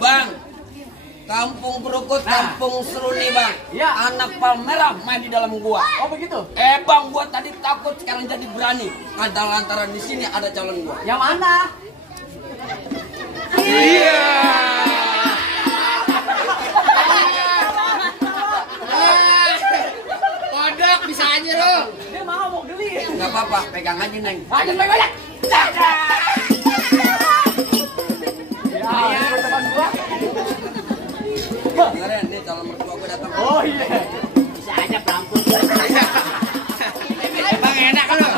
Bang, kampung Krukut, kampung Seruni bang. Ya. Anak Palmerah main di dalam gua. Oh begitu? Bang, gua tadi takut sekarang jadi berani. Ada lantaran di sini ada calon gua. Yang mana? Iya. Kodok bisa aja lo. Dia mau geli. Gak apa-apa, pegang aja neng. Aja pegang. Ya, teman gua. Keren nih calon mertua gua datang. Oh iya. Bisa aja pelampung. Bang enak lo.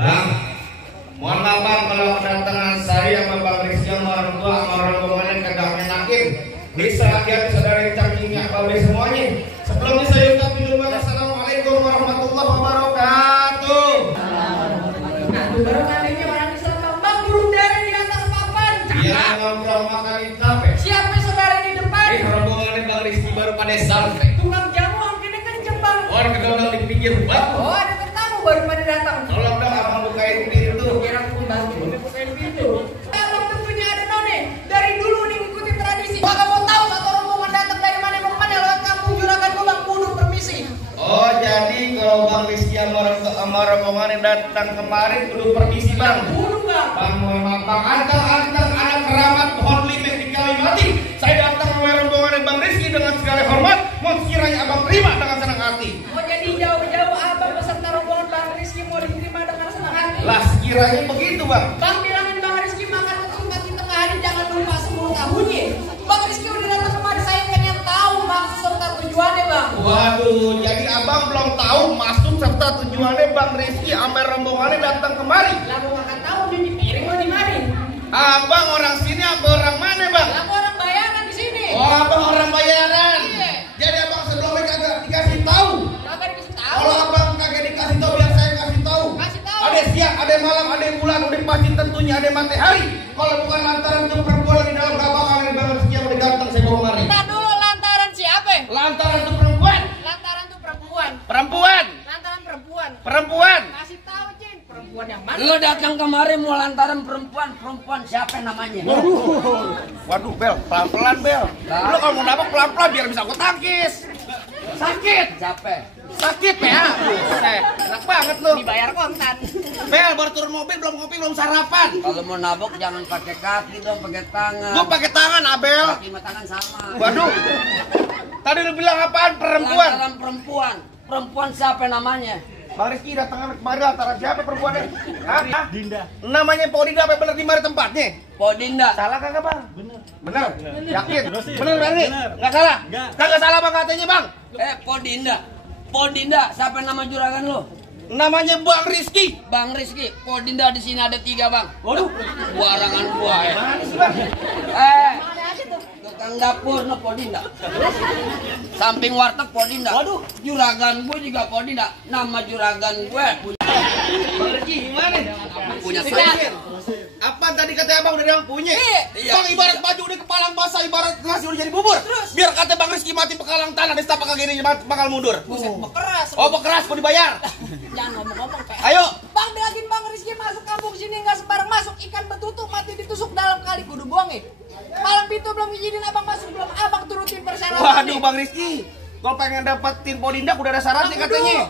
Bang, mohon maaf bang kalau kedatangan saya sama Bang Rizky sama orang tua sama orang tuanya kagak enakin. Bisa lihat saudara cacingnya babe semuanya. Sebelumnya saya ucapin dulu bang, assalamualaikum warahmatullahi wabarakatuh. Baru kali ini orang Islam bang burung dara di atas papan. Iya ngobrol makan capek. Siapa saudara di depan? Rombongannya Bang Rizky baru pada sampai. Tukang jamu angkinnya kenceng bang. Orang kedua di pinggir bang. Oh ada tetamu baru pada datang. Tolong dong abang bukain pintu. Kira aku bantu bukain pintu. Abang tentunya ada none. Dari dulu nih ngikutin tradisi. Kagak mau tahu satu rombongan datang dari mana ke mana lewat kampung juragan gua bang kudu permisi. Oh jadi kalau Bang Rizky sama rombongan yang datang kemarin kudu permisi bang. Kudu bang. Bang mohon maaf bang, anteng ada keramat pohon limek di Kalimati. Saya datang oleh rombongan Bang Rizky dengan segala hormat. Mohon sekiranya abang terima dengan senang hati. Oh jadi jauh-jauh abang beserta rombongan Bang Rizky mau diterima dengan senang hati. Lah sekiranya begitu bang. Bang bilangin Bang Rizky makan ketupat di tengah hari jangan lupa 10 tahunnya. Bang Rizky udah datang kemari saya pengen tahu maksud serta tujuannya bang. Waduh, jadi abang belum tahu maksud serta tujuannya Bang Rizky sama rombongannya datang kemari. Lah mau makan tahu di piring mau di mari. Abang orang sini apa orang mana bang? Lah aku orang bayaran di sini. Oh abang orang bayaran. Iya. Jadi abang sebelumnya kagak dikasih tahu. Kagak dikasih tahu. Kalau abang kagak dikasih tahu biar saya kasih tahu. Kasih tahu. Ada siang, ada malam, ada bulan, udah pasti tentunya ada matahari. Kalau bukan lantaran itu perempuan di dalam gak bakal ada Bang Rizky yang udah ganteng saya bawa kemari. Nah dulu lantaran siapa? Lantaran itu perempuan. Lantaran tuh perempuan. Perempuan. Lantaran perempuan. Perempuan. Kasih tahu Cing, perempuan yang mana? Lo datang kemari mau lantaran perempuan siapa namanya? Waduh Bel, pelan-pelan Bel. Lu kalau mau nabrak pelan-pelan biar bisa aku tangkis. Sakit. Siapa? Sakit ya. Buset, enak banget lu. Dibayar kontan. Bel baru turun mobil belum ngopi belum sarapan. Kalau mau nabok jangan pakai kaki dong, pakai tangan. Gua pakai tangan Abel. Kaki sama tangan sama. Waduh. Tadi lu bilang apaan perempuan? Lantaran perempuan. Perempuan siapa namanya? Bang Rizky datang kemari lantaran siapa perempuannya? Hah? Dinda. Namanya Po Dinda apa bener di mari tempatnya? Po Dinda. Salah kagak bang? Bener. Yakin? Bener berani? Nggak salah? Kagak salah bang katanya bang. Po Dinda. Po Dinda, siapa nama juragan lo? Namanya Bang Rizky. Bang Rizky. Po Dinda di sini ada 3 bang. Waduh. Buarangan gua ya. Mana sih bang? Tukang dapur no Po Dinda. Samping warteg Po Dinda. Waduh, juragan gue juga Po Dinda. Nama juragan gue Bang Rizky gimana? punya saya. Apa tadi katanya abang udah bilang punya? Iya. Bang ibarat baju udah kepalang basah, ibarat nasi udah jadi bubur. Biar kata Bang Rizky mati pekalang tanah, desta bakal gini bakal mundur. Bekeras. Oh bekeras mau dibayar. Jangan ngomong-ngomong kayak. Ayo. Bang bilangin Bang Rizky masuk kampung sini nggak sembarang masuk, ikan betutu mati ditusuk dalam kali kudu buangin. Malam pintu belum izinin abang masuk, belum abang turutin persyaratan. Waduh Bang Rizky, kalau pengen dapetin Po Dinda udah ada syaratnya katanya.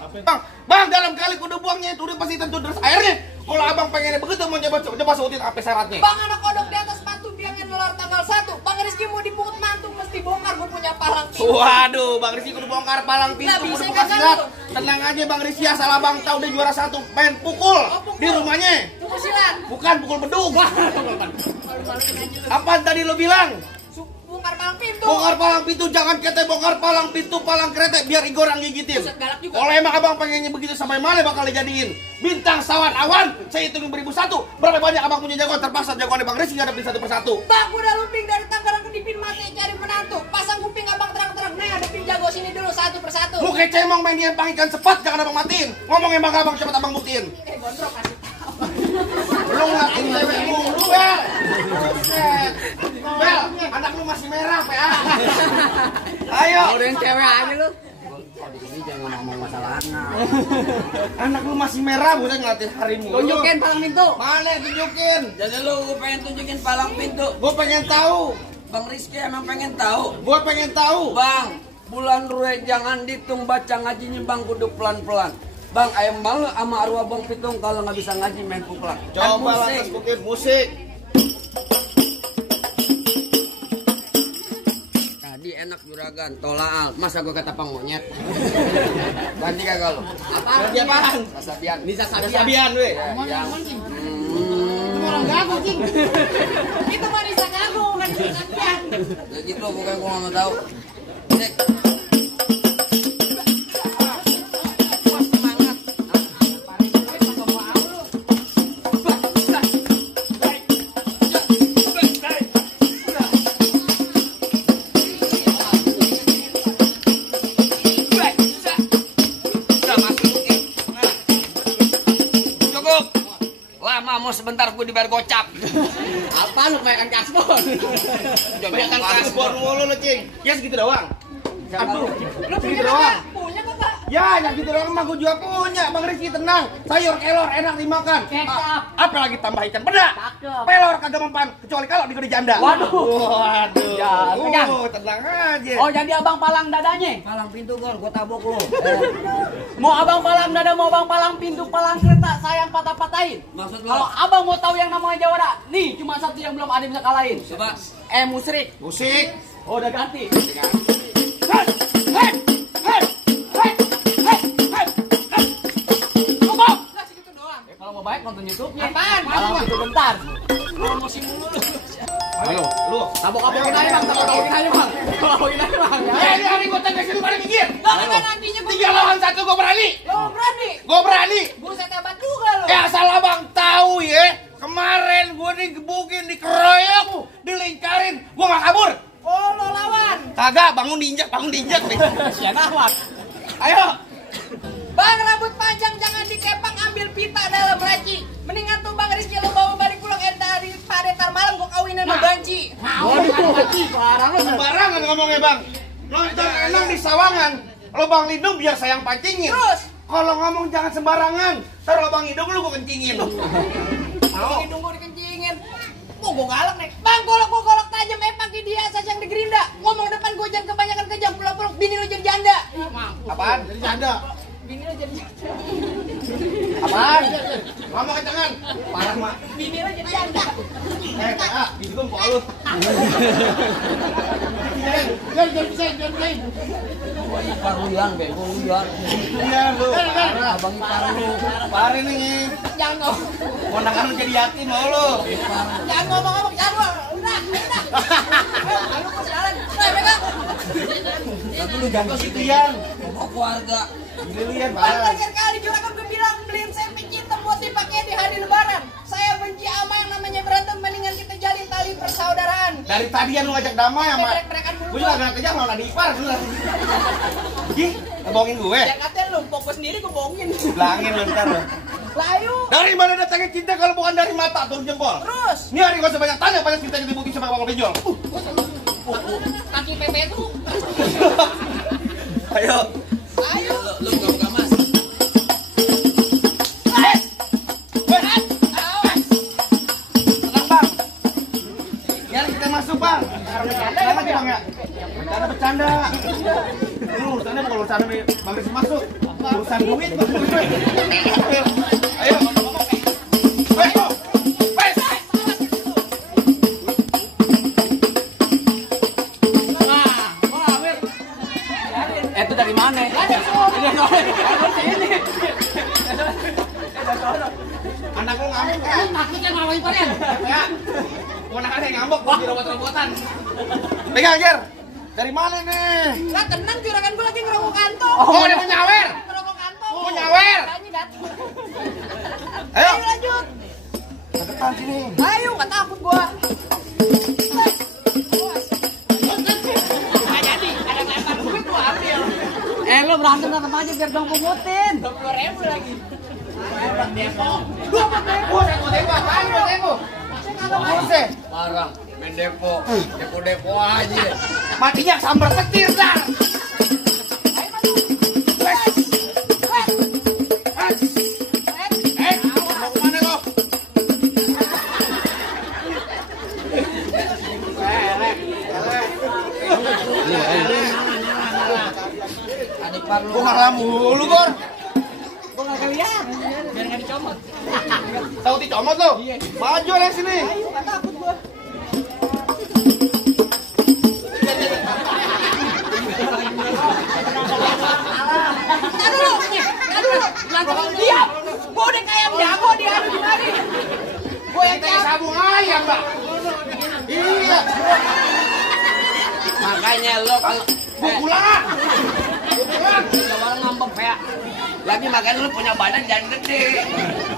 Bang dalam kali kudu buangnya itu udah pasti tentu terus airnya. Kalau abang pengennya begitu mau coba sautin apa syaratnya? Bang anak kodok di atas batu dia ngelar tanggal 1. Bang Rizky mau dipungut mantu mesti bongkar gue punya palang pintu. Waduh Bang Rizky kudu bongkar palang pintu, Nggak bisa kudu buka kagak silat. lu. Tenang aja Bang Rizky, asal abang tahu udah juara 1 main pukul di rumahnya. Tunggu silat. Bukan pukul bedung. Apa tadi lo bilang? bongkar palang pintu. Bongkar palang pintu, jangan kete bongkar palang pintu, palang kereta biar Igor yang gigitin. Buset, galak juga. Kalau emang abang pengennya begitu sampai mana bakal dijadiin bintang sawan awan, saya hitungin 1001. Berapa banyak abang punya jagoan? Terpaksa jagoan Bang Rizky ngadepin satu persatu. Bang, udah lumping dari Tangerang ke Dipin mati cari menantu. Pasang kuping abang terang-terang. Nih, hadapin jago sini dulu satu persatu. Lu kayak cemong main diempang ikan cepat, jangan abang matiin. Ngomong emang abang cepet abang buktiin. Gondrong kasih tahu. Lu ngatain cewek mulu, Bel. Buset. Bel, anak lu masih merah, PA. Ayo. Udah cewek aja lu. Ini jangan ngomong masalah anak. Anak lu masih merah, bukan ngeliatin hari mulu. Tunjukin palang pintu. Mana tunjukin? Jadi lu pengen tunjukin palang pintu. Gue pengen tahu. Bang Rizky emang pengen tahu. Gue pengen tahu. Bang, bulan rue jangan ditung baca ngajinya bang kudu pelan-pelan. Bang, ayam malu sama arwah bang pitung kalau nggak bisa ngaji main puklak. Coba lantas bikin musik. Tadi enak juragan, tolaal. Masa gua kata pang monyet? Ganti kagak lu? Ganti apaan? Sasabian. Bisa Sabian, weh. Orang gagu, cing. Itu mah bisa gagu, bukan bisa sabian. Ya gitu, pokoknya gua nggak mau tahu. Cek. Mau sebentar gue dibayar gocap. Apa lu kebanyakan kasbon? Kebanyakan kasbon mulu lu, Cing. Ya segitu doang. Aduh, Lu segitu doang. Punya kagak? Ya, yang gitu doang mah gue juga punya. Bang Rizky tenang. Sayur kelor enak dimakan. Kecap. Apa lagi tambah ikan peda? Cakep. Pelor kagak mempan kecuali kalau di janda. Waduh. Waduh. Ya, pegang. Tenang aja. Oh, jadi abang palang dadanya? Palang pintu gua tabok lu. Mau abang palang dada, mau abang palang pintu, palang kereta, saya yang patah-patahin. Maksud lu? Kalau abang mau tahu yang namanya Jawara, nih cuma satu yang belum ada yang bisa kalahin. Coba. Musrik. Musik. Oh, udah ganti. Hei, hei, hei, hei, hei, hei, hei. Ngomong. Lah segitu doang. Kalau mau baik nonton YouTube-nya. Apaan? Palang pintu bentar. Promosi mulu lu. Halo, lu. Tabok-tabokin aja bang, tabok-tabokin aja bang. Tabok-tabokin aja bang. Ini hari gue tengah sini pada minggir. Lah kan nantinya gua 3 lawan 1 gue berani. Lo berani? Gue berani. Buset hebat juga lo. Ya asal abang tahu ya. Kemarin gue digebukin, dikeroyok, dilingkarin. Gue gak kabur. Oh, lo lawan. Kagak, bangun diinjak nih. Sian amat. Ayo. Bang, rambut panjang jangan dikepang, ambil pita dalam laci. Mendingan tuh Bang Rizky lo bawa balik pulang dari pada tar malam gua kawinin sama Banci. Waduh, parah lu. Sembarangan ngomongnya bang. Nonton enang di sawangan. Lubang lindung biar sayang pancingin. Terus? Kalau ngomong jangan sembarangan. Ntar lubang hidung lu gue kencingin. Mau? Hidung gua dikencingin. Oh, gua galak nih. Bang, gua golok tajam pakai dia asas yang di gerinda. Ngomong depan gua jangan kebanyakan kejam, pulang-pulang bini lo jadi janda. Apaan? Jadi janda. Bini lo jadi janda. Apaan? Ngomong kencengan. Parah mak. Bini lo jadi janda. PA, gitu kan lu. Gua ipar lu yang bego lu yang. Iya lu. Abang ipar lu. Parah nih. Jangan ngomong. Kondakan lu jadi yatim mau lu. Jangan ngomong-ngomong, jangan ngomong. Udah. Lalu ke jalan. Pegang. Tapi lu jago situ yang. Bawa keluarga. Gila lu yang Bang, parah. terakhir kali juragan gue bilang beliin saya cinta buat dipakai di hari lebaran. Saya benci sama yang namanya berantem, mendingan kita jalin tali persaudaraan. Dari tadi yang lu ngajak damai sama. Brek-brekan mulu. Gue juga gak kejar malah di ipar bener. Gih, ngebohongin gue. Yang katanya lu fokus sendiri gue bohongin. Bilangin lu ntar lu. Layu. Dari mana datangnya cinta kalau bukan dari mata turun jempol? Terus. Ini hari gak usah banyak tanya, banyak cinta yang dibukin sama Bang Benjol. Kaki PP itu. Ayo. Ayo. Lu gak mas. Tenang bang. Biar kita masuk bang. Tenang aja bang ya. Bercanda. Ini urusannya bukan urusan Bang Rizky masuk. Urusan duit bang. Ayo. Ayo. Itu dari mana? Anak lu ngamuk kan? Takutnya ngawain kalian. Ya. Ponakan yang ngambek buat robot-robotan. Pegang, Ger. Dari mana nih? Lah tenang juragan gue lagi ngerokok kantong. Oh, dia mau nyawer. Ngerokok kantong. Mau nyawer. Tanya datang. Ayo. Ayo lanjut. Ke depan sini. Ayo, nggak takut gua. Lo berantem tetap aja biar dong pungutin. 20.000 lagi. Parah, main depo aja. Matinya sambar petir dah. Mau kemana lo? Adik parlo. Gua nggak ramu lu, Gor. Gua nggak lihat. Biar nggak dicomot. Tahu dicomot lo? Maju lah sini. Ayo, nggak takut gua. Aduh, diam. Gua udah kayak jago diadu di mari. Gua yang Kita sabung ayam, Mbak. Iya. Makanya lo kalau Gua pulang. orang ngambek ya. Lagi makanya lu punya badan jangan gede.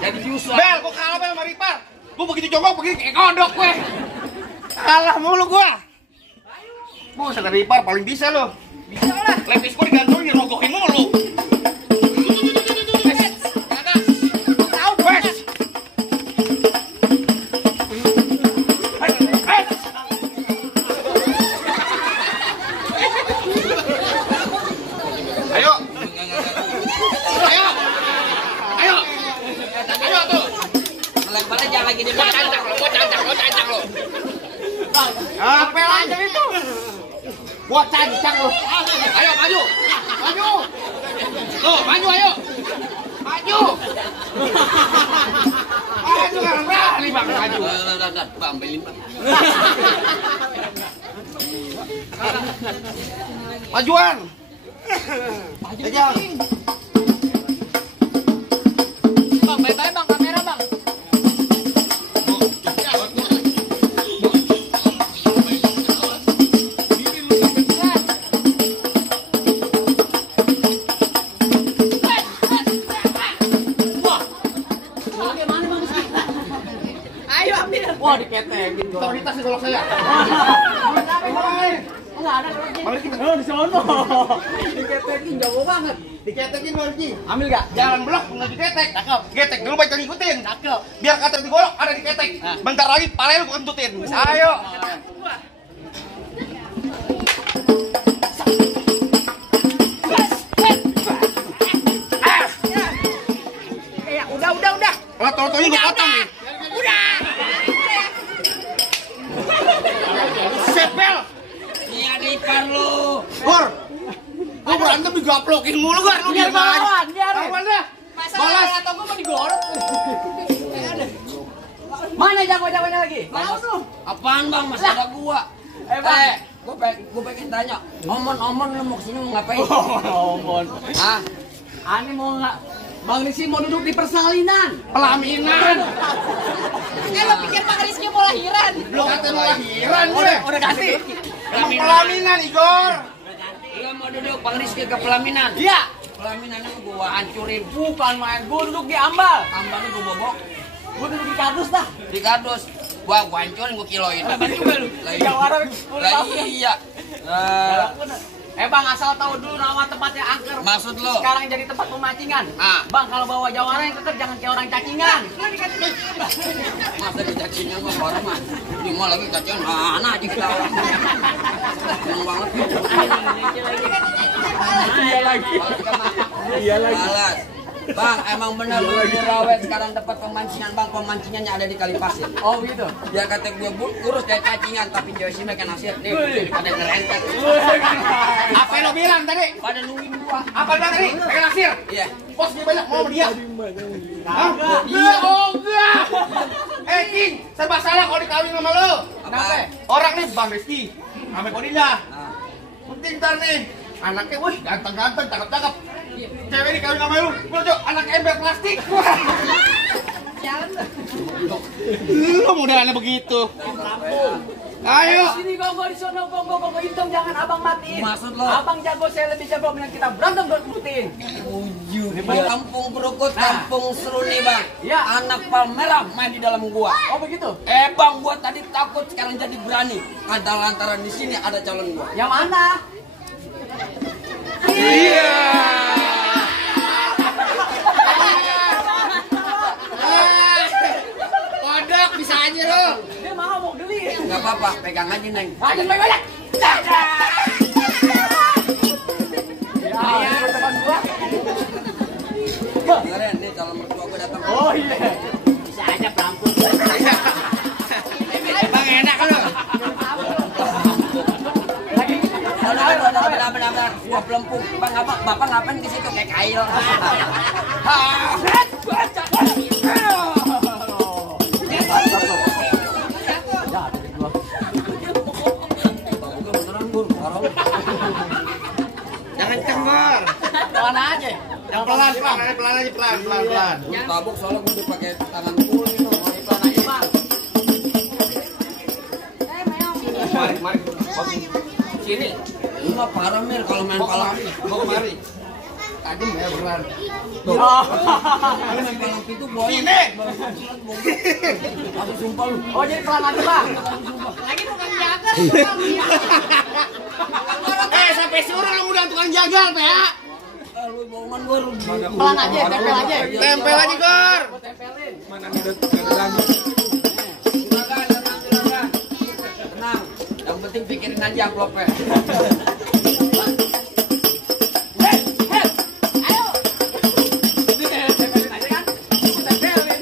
Jadi Yusuf. Bel, gua kalah Bel sama Ripar. Gua begitu jongkok begini kayak kodok gue. Kalah mulu gua. Buset, Ripar paling bisa lo. bisa lah. Lepis gua digantungin rogohin mulu. Tahu, wes. Ayo. Ayo. Ayo. Ayo tuh. Lemparnya jangan lagi di belakang. Gua cancang lo. Apa aja itu? Gua cancang lo. Ayo maju. Maju. Tuh, maju ayo. Maju. Maju kan berani Bang maju. Bang, ambil 5. Majuan. Jangan. Bang, bye-bye bang, kamera bang. Ayo ambil. Wah, diketekin. Otoritas di golok saya. Enggak ada lagi. Balik kita. Oh, di sono. Diketekin jago banget. Diketekin lo Ji. Ambil enggak? Jangan blok, nggak diketek. Cakep. Getek dulu baca ngikutin. Cakep. Biar kata digolok ada diketek. Bentar lagi pala lu gua kentutin. Ayo. Ya, udah. Lah tol-tolnya gua potong nih. Udah. Sepel. Ini ada ipar lu. Gor. Gua berantem digaplokin mulu Gor. Lu Biar gimana? lawan, biar. Lawan dah. Masalah atau gua mau digorok. Mana jago-jagonya lagi? Mau tuh. Apaan bang? Masih ada gua. Bang. Gua pengen tanya. Omon lu mau kesini mau ngapain? Omon. Hah? Ani mau nggak? Bang Rizky mau duduk di persalinan. Pelaminan. Lo pikir Pak Rizky mau lahiran? Belum kata mau lahiran gue. Udah kasih. Emang pelaminan Igor. Iya mau duduk Bang Rizky ke pelaminan. Iya. Pelaminannya gua hancurin. Bukan main, gua duduk di ambal. Tambahnya gua bobok Gua duduk di kardus dah. di kardus. Gua hancurin, gua kiloin. Juga lu. Lah Tiga warung. iya. Lah, Bang, asal tahu dulu nama tempatnya angker. maksud lu? Sekarang jadi tempat pemancingan. Ah. Bang, kalau bawa jawara yang keker jangan kayak orang cacingan. Masa kecacingan mah orang mah. Ini mah lagi cacingan mana aja kita orang. Seneng banget. Iya lagi. Iya lagi. Malas. Bang, emang benar di Rawet sekarang tempat pemancingan bang, pemancingannya ada di Kali Pasir. Oh gitu. Dia kata gue urus dari cacingan, tapi jauh sini makan nasihat nih, pada ngerentet. Apa yang lo bilang tadi? Pada nungguin gua. Apa yang bilang tadi? Pengen nasir. Iya. Posnya banyak mau sama dia. Hah? Iya, oh enggak. King, serba salah kalau dikawin sama lo. Apa? Orang nih Bang Rizky, sama Kodinda. Nah, Penting ntar nih, anaknya wih ganteng-ganteng, cakep-cakep. Cewek dikawin sama lu, cok, anak ember plastik. Lu modelannya begitu. Ayo. Sini gonggong di sono gonggong hitam jangan abang matiin. Maksud lo? Abang jago, saya lebih jago, mending kita berantem buat rutin. Kampung Berukut, kampung seru nih bang. Iya. Anak Palmerah main di dalam gua. Oh begitu? Bang, gua tadi takut sekarang jadi berani. Ada lantaran di sini ada calon gua. Yang mana? Iya. Kodok bisa aja lo. Dia mahal mau geli. Gak apa-apa, pegang aja neng. Aja banyak. Ya, teman gua. Keren nih calon mertua gua datang. Oh iya. Bisa aja pelampung. Bang enak lo. Lagi. Benar. Gua pelempung. Bang, bapak ngapain di situ kayak kail? Jangan cengor. Pelan aja. Yang pelan aja pelan. Gua tabuk soalnya gua udah pakai tangan kulit. Pelan aja bang. Mari. Sini. Lu mah parah Mir kalau main palang. Mau kemari. Tadi ya beneran. Lu main palang pintu boy. Sini. Aku sumpah lu. Oh jadi pelan aja bang. Lagi bukan jaga. Sampai suruh lu udah tukang jagal, ya. Lu bohongan gua lu. Pelan aja, tempel aja. Tempel aja, Gor. Gua tempelin. Silakan. Tenang. Yang penting pikirin aja amplopnya. Tempelin aja kan? Tempelin.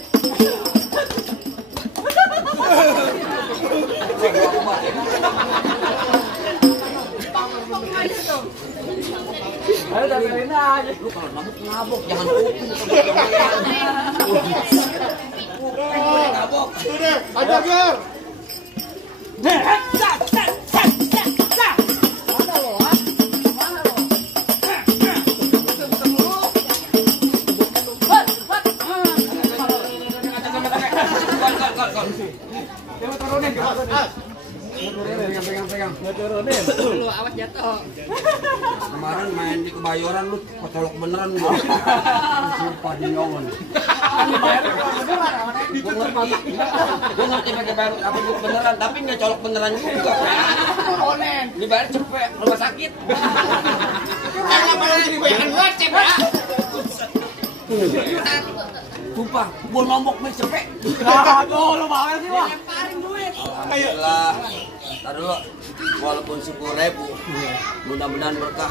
Ayo tempelin aja. Lu kalau nabuk jangan kuping. Nabuk. Udah, aja, Gor. Pegang. Lu awas jatuh. Kemarin main di Kebayoran lu kecolok beneran lu. Sumpah di nyongon. Gue ngerti pakai bayar apa itu beneran, tapi nggak colok beneran juga. Onen. Dibayar cepet, rumah sakit. Kenapa lagi dibayar gocep, ya? Sumpah, gue nombok main cepet. Aduh, lu banget sih bang. Alhamdulillah. Ntar dulu, walaupun 10.000, mudah-mudahan berkah,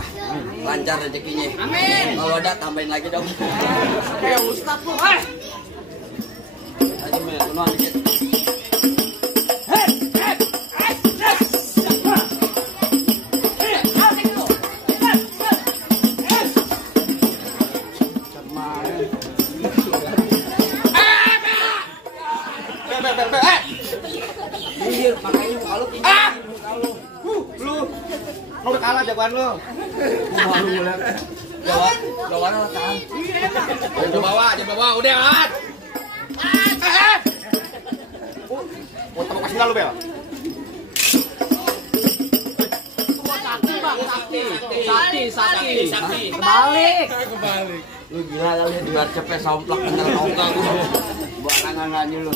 lancar rezekinya. Amin. Kalau ada tambahin lagi dong. Kayak Ustadz lu. Aja men, tunuan dikit. Minggir, makanya muka lu tinggi. Muka lu. Lu udah kalah jagoan lu. Malu gue liat. Jawaban lo tahan. Jangan bawa, udah, At. Mau tepuk kasih lu, Bel? Sakti. Kebalik. Lu gila kali ya, dibayar cepet somplak bener nongga gua. Barangan aja lu.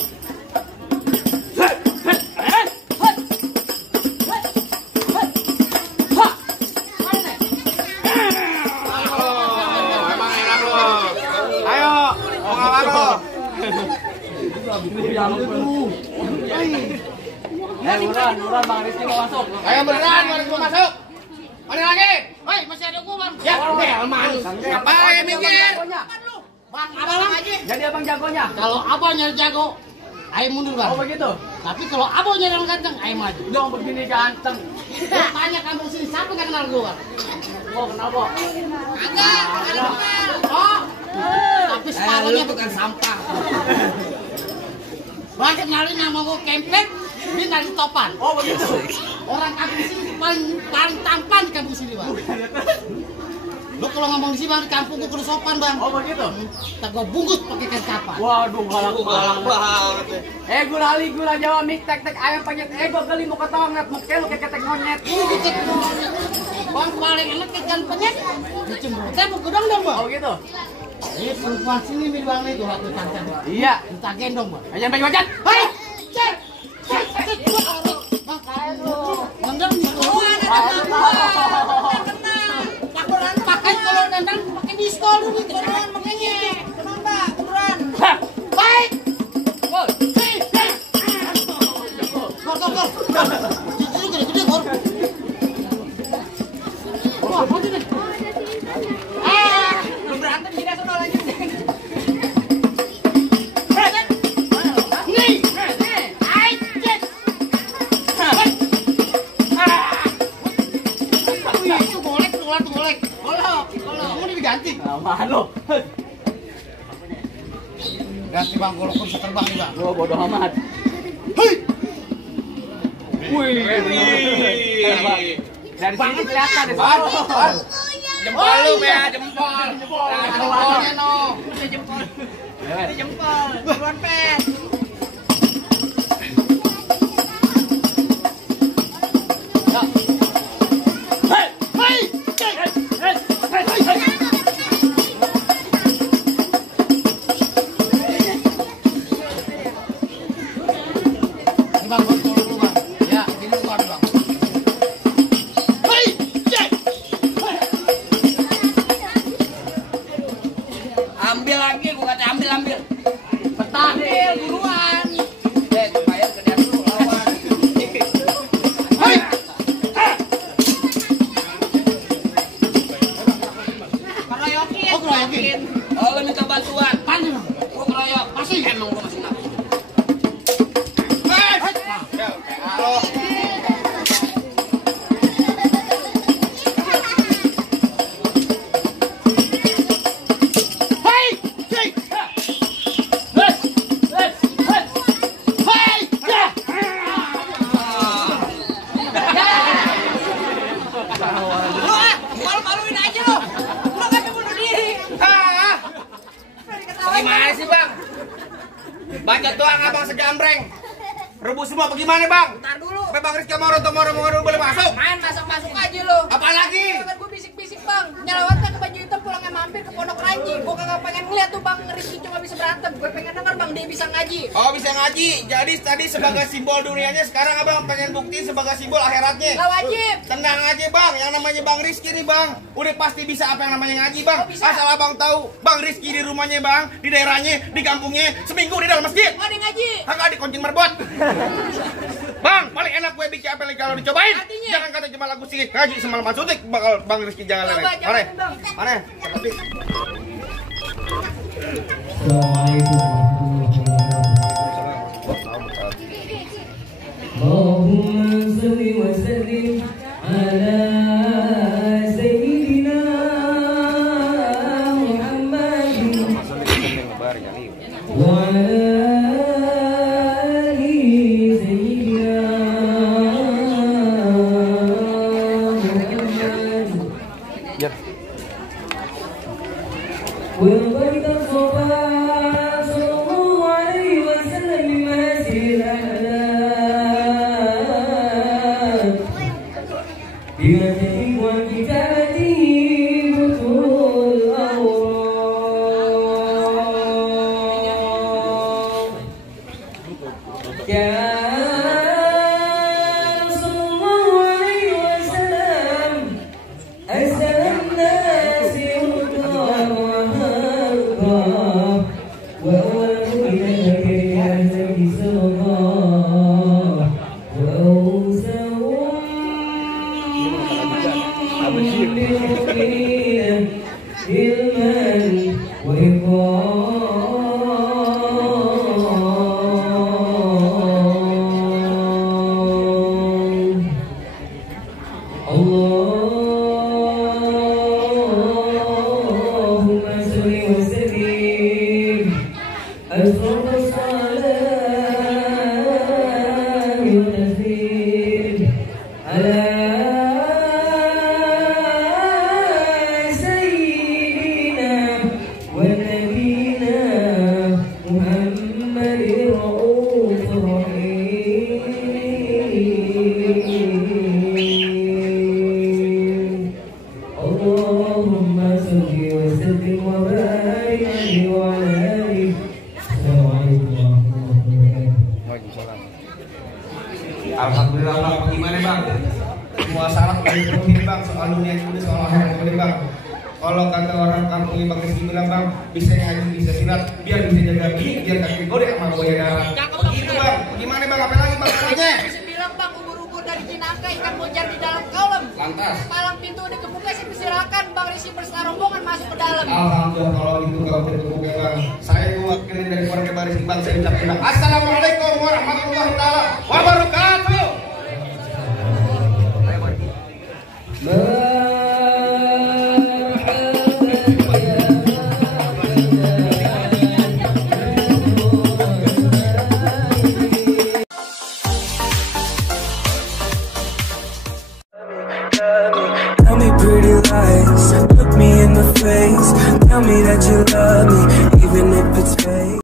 Emang enak lu. Ayo, mau ngapain lu? Nuran, Bang Rizky mau masuk. Ayo beneran, mari gua masuk. Mana lagi? Woi, masih ada gua, Bang. Ya, Delman. Ngapain mikir? Bang, abang aja. Jadi abang jagonya. Kalau abangnya jago, ayo mundur, Bang. Oh begitu. Tapi kalau abangnya yang ganteng, ayo maju. Dong begini ganteng. Gua tanya kampung sini, siapa nggak kenal gua? Oh kenal kok. Enggak, oh. Tapi Lu separuhnya tukang sampah. Bang kenalin nama gua Kempet, dia dari Topan. Oh begitu. Orang kampung sini paling tampan di kampung sini, Bang. Lu kalau ngomong di sini bang, di kampung gua kudu sopan bang. Oh begitu? Tak gua bungkus pakai kain kapan. Waduh, galak banget. Gula Jawa mik tek ayam penyet. Gua geli mau ketawang net muke lu kayak ketek monyet. Ini dikit bang paling enak ikan penyet. Dicembrutnya mau gedong dong bang. Oh gitu? Ini perempuan sini nih bang nih tuh waktu cancan. Iya. Kita gendong bang. Aja bagi wajan. Hei, cek. Bang, nendang nih. Laporan pakai kalau nendang pakai pistol dulu beneran makanya. Tenang mbak, beneran. Baik. Gol. Gol. Cici gede gol. Wah, apa ini? Berantem tidak sono lanjut. Halo. Ganti bang, kalau bisa terbang nih bang. Gua bodoh amat. Hei, Wih. Dari sini kelihatan deh. Jempol lu ya, jempol. jempolnya no. Jempol, buruan pet. Ini bang, gua tolong lu bang. Ya, ini gua bang. Hei, cek. Ambil lagi, gua kata ambil. Ambil buruan. Gua bayar ke dia dulu lawan. Hei. Keroyokin. Oh, keroyokin. Oh, lu minta bantuan. Panji bang. Gua keroyok. Masih. Emang gua masih nafsu. Hei, cek. Hei, cek. Malu-maluin aja lo. Lo kan bunuh diri. Gimana sih, Bang? Baca doang abang segambreng. Rebus semua bagaimana, Bang? Ntar dulu. Sampai Bang Rizky Moro boleh masuk. Main masuk-masuk aja lo. Apa lagi? Kan gue bisik-bisik bang. Nyelawatkan ke baju hitam pulangnya mampir ke Pondok Ranji. Gue kagak pengen ngeliat tuh bang Rizky cuma bisa berantem. Gue pengen denger bang dia bisa ngaji. Oh, bisa ngaji. Jadi tadi sebagai simbol dunianya, sekarang abang pengen bukti sebagai simbol akhiratnya. Gak wajib. Tenang aja, Bang. Yang namanya Bang Rizky nih, Bang. Udah pasti bisa apa yang namanya ngaji, Bang. Oh, bisa. Asal abang tahu, Bang Rizky di rumahnya, Bang, di daerahnya, di kampungnya, seminggu di dalam masjid. Gak ada ngaji. Kagak di kuncin merbot. Bang, paling enak gue bikin apa lagi kalau dicobain. Artinya? Jangan kata cuma lagu sih ngaji semalam sutik bakal Bang Rizky jangan lele. Coba, Mare. jangan, Bang. Mare. Tapi اللهم صل وسلم على سيدنا محمد وعلى آل سيدنا محمد وبارك الصفا صلى الله عليه وسلم بمسجد الأعلام بمسجد وكتابته بطول الأوراق كان صلى الله عليه وسلم أسأل الناس يرضى وهرضى وأولهم إلى البكر أهزم صلى وأوسهم للمؤمنين علما وإقامة اللهم صل وسلم أشرف الصلاة والتسليم على سيدنا وسلم وبارك عليه وعلى آله. السلام عليكم ورحمة الله وبركاته. Alhamdulillah Bang, gimana Bang? Semua syarat udah dipenuhi Bang, soal dunia ini soal akhirat ini Bang. Kalau kata orang kampung Bang Rizky bilang Bang, bisa ngaji, bisa silat, biar bisa jaga gigi, biar kaki godek sama buaya darat. Gitu Bang, gimana Bang? Apa lagi Bang? Bisa bilang bang, ubur-ubur dari Cinangka, ikan mojar di dalam kolam. Lantas. Palang pintu udah kebuka, sih persilakan Bang Rizky bersama rombongan masuk ke dalam. Alhamdulillah kalau gitu kalau terbuka Bang. Saya mewakili dari keluarga Bang Rizky Bang, saya ucapkan Bang, Assalamualaikum warahmatullahi taala wabarakatuh. Tell me pretty lies, look me in the face. Tell me that you love me, even